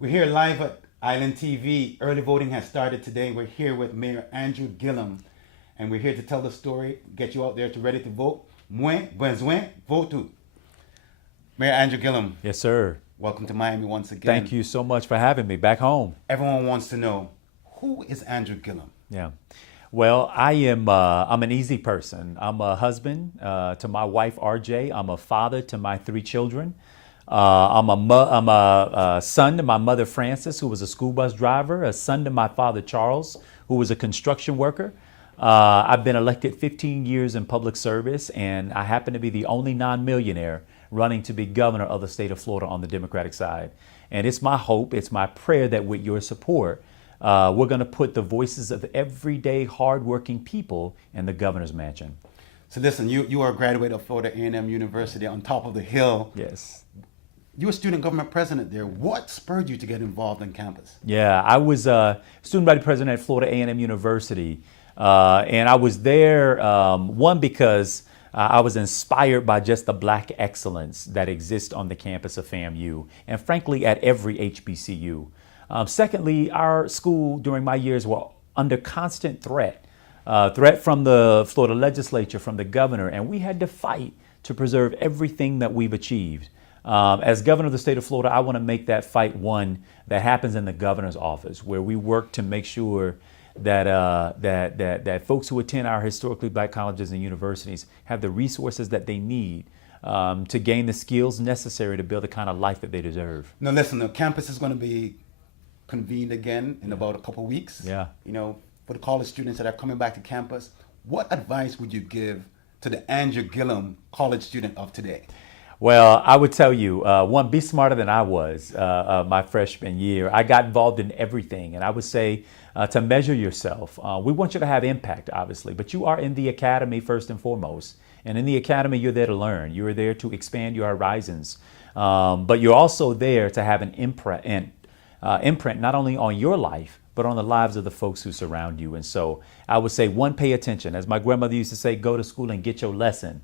We're here live at Island TV. Early voting has started today. We're here with Mayor Andrew Gillum, and we're here to tell the story, get you out there to ready to vote. Muy buen voto. Mayor Andrew Gillum, Yes, sir. welcome to Miami once again. Thank you so much for having me back home. Everyone wants to know, who is Andrew Gillum? Yeah. Well, I'm an easy person. I'm a husband to my wife, RJ. I'm a father to my three children. I'm a son to my mother, Frances, who was a school bus driver, a son to my father, Charles, who was a construction worker. I've been elected 15 years in public service, and I happen to be the only non-millionaire running to be governor of the state of Florida on the Democratic side. And it's my hope, it's my prayer that with your support, we're going to put the voices of everyday hardworking people in the governor's mansion. So listen, you are a graduate of Florida A&M University on top of the hill. Yes. You were student government president there. What spurred you to get involved on campus? Yeah, I was a student body president at Florida A&M University. And I was there, one, because I was inspired by just the Black excellence that exists on the campus of FAMU, and frankly, at every HBCU. Secondly, our school during my years were under constant threat from the Florida legislature, from the governor, and we had to fight to preserve everything that we've achieved. As governor of the state of Florida, I want to make that fight one that happens in the governor's office, where we work to make sure that folks who attend our historically Black colleges and universities have the resources that they need to gain the skills necessary to build the kind of life that they deserve. Now listen, the campus is going to be convened again in about a couple of weeks. Yeah. You know, for the college students that are coming back to campus, what advice would you give to the Andrew Gillum college student of today? Well, I would tell you, one, be smarter than I was my freshman year. I got involved in everything, and I would say to measure yourself. We want you to have impact, obviously, but you are in the academy first and foremost. And in the academy, you're there to learn. You're there to expand your horizons. But you're also there to have an imprint not only on your life, but on the lives of the folks who surround you. And so I would say, one, pay attention. As my grandmother used to say, go to school and get your lesson.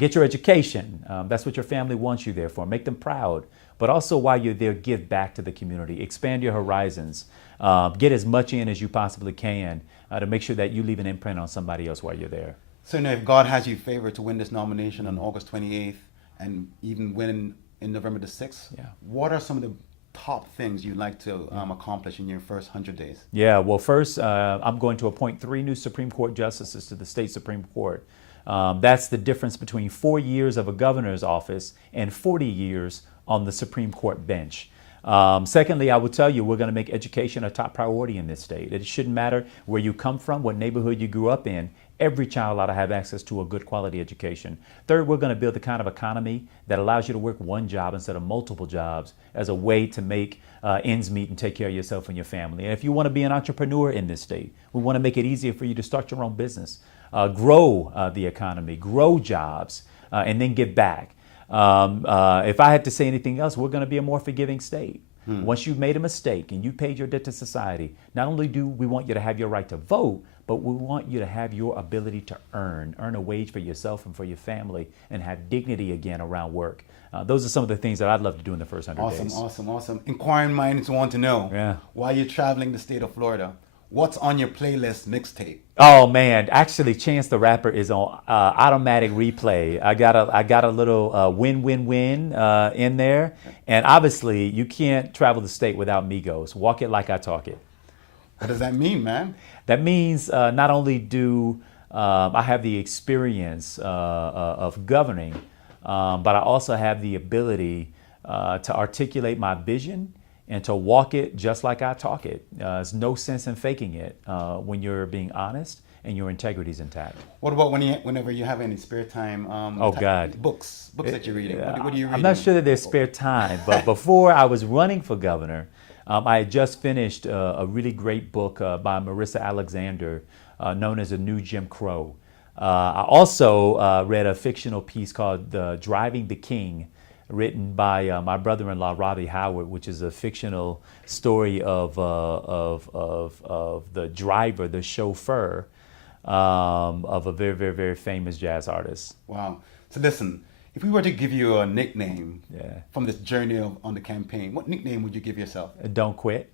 Get your education. That's what your family wants you there for. Make them proud. But also while you're there, give back to the community. Expand your horizons. Get as much in as you possibly can to make sure that you leave an imprint on somebody else while you're there. So now if God has you favored to win this nomination on August 28th and even win in November the 6th, Yeah. what are some of the top things you'd like to accomplish in your first 100 days? Yeah, well, first, I'm going to appoint 3 new Supreme Court justices to the state Supreme Court. That's the difference between 4 years of a governor's office and 40 years on the Supreme Court bench. Secondly, I will tell you, we're going to make education a top priority in this state. It shouldn't matter where you come from, what neighborhood you grew up in. Every child ought to have access to a good quality education. Third, we're going to build the kind of economy that allows you to work one job instead of multiple jobs as a way to make ends meet and take care of yourself and your family. And if you want to be an entrepreneur in this state, we want to make it easier for you to start your own business, grow the economy, grow jobs, and then give back. If I had to say anything else, we're going to be a more forgiving state. Once you've made a mistake and you've paid your debt to society, not only do we want you to have your right to vote, but we want you to have your ability to earn a wage for yourself and for your family and have dignity again around work. Those are some of the things that I'd love to do in the first 100 days. Awesome. Inquiring minds want to know, Yeah. while you're traveling the state of Florida, what's on your playlist mixtape? Oh man, actually Chance the Rapper is on automatic replay. I got a little win-win-win in there. And obviously you can't travel the state without Migos. Walk it like I talk it. What does that mean, man? That means not only do I have the experience of governing, but I also have the ability to articulate my vision and to walk it just like I talk it. There's no sense in faking it when you're being honest and your integrity is intact. What about whenever you have any spare time? Oh, God. Books that you're reading. What are you reading? I'm not sure that there's spare time, but before I was running for governor, I had just finished a really great book by Marissa Alexander known as The New Jim Crow. I also read a fictional piece called Driving the King, written by my brother-in-law Robbie Howard, which is a fictional story of the driver, the chauffeur of a very, very, very famous jazz artist. Wow. So listen, If we were to give you a nickname Yeah. from this journey on the campaign, what nickname would you give yourself? Don't quit.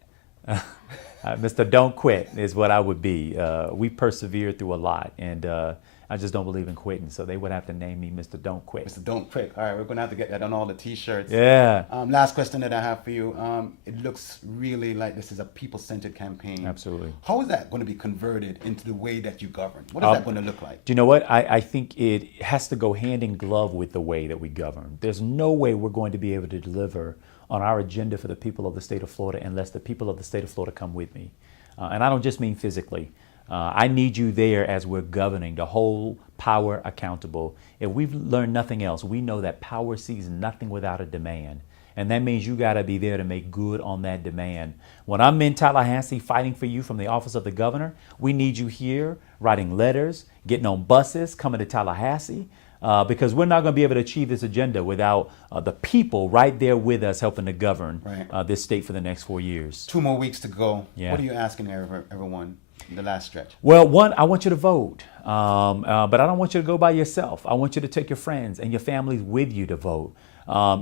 Mr. Don't Quit is what I would be. We persevered through a lot, and I just don't believe in quitting. So they would have to name me Mr. Don't Quit. Mr. Don't Quit. All right, we're going to have to get that on all the T-shirts. Yeah. Last question that I have for you. It looks really like this is a people-centered campaign. Absolutely. How is that going to be converted into the way that you govern? What is that going to look like? Do you know what? I think it has to go hand in glove with the way that we govern. There's no way we're going to be able to deliver on our agenda for the people of the state of Florida unless the people of the state of Florida come with me. And I don't just mean physically. I need you there as we're governing to hold power accountable. If we've learned nothing else, we know that power sees nothing without a demand. And that means you got to be there to make good on that demand. When I'm in Tallahassee fighting for you from the office of the governor, we need you here writing letters, getting on buses, coming to Tallahassee. Because we're not going to be able to achieve this agenda without the people right there with us helping to govern this state for the next 4 years. 2 more weeks to go. Yeah. What are you asking everyone in the last stretch? Well, one, I want you to vote, but I don't want you to go by yourself. I want you to take your friends and your families with you to vote.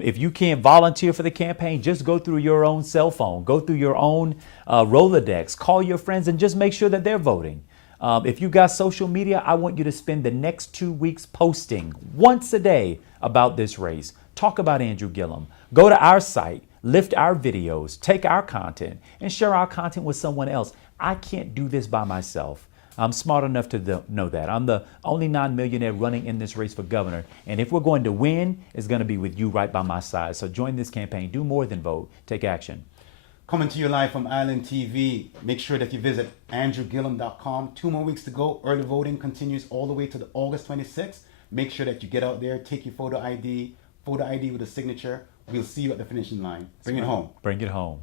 If you can't volunteer for the campaign, just go through your own cell phone, go through your own Rolodex, call your friends and just make sure that they're voting. If you got social media, I want you to spend the next 2 weeks posting once a day about this race. Talk about Andrew Gillum. Go to our site, lift our videos, take our content, and share our content with someone else. I can't do this by myself. I'm smart enough to know that. I'm the only non-millionaire running in this race for governor. And if we're going to win, it's going to be with you right by my side. So join this campaign. Do more than vote. Take action. Coming to you live from Island TV. Make sure that you visit andrewgillum.com. 2 more weeks to go. Early voting continues all the way to the August 26th. Make sure that you get out there, take your photo ID with a signature. We'll see you at the finishing line. Bring it home. Bring it home.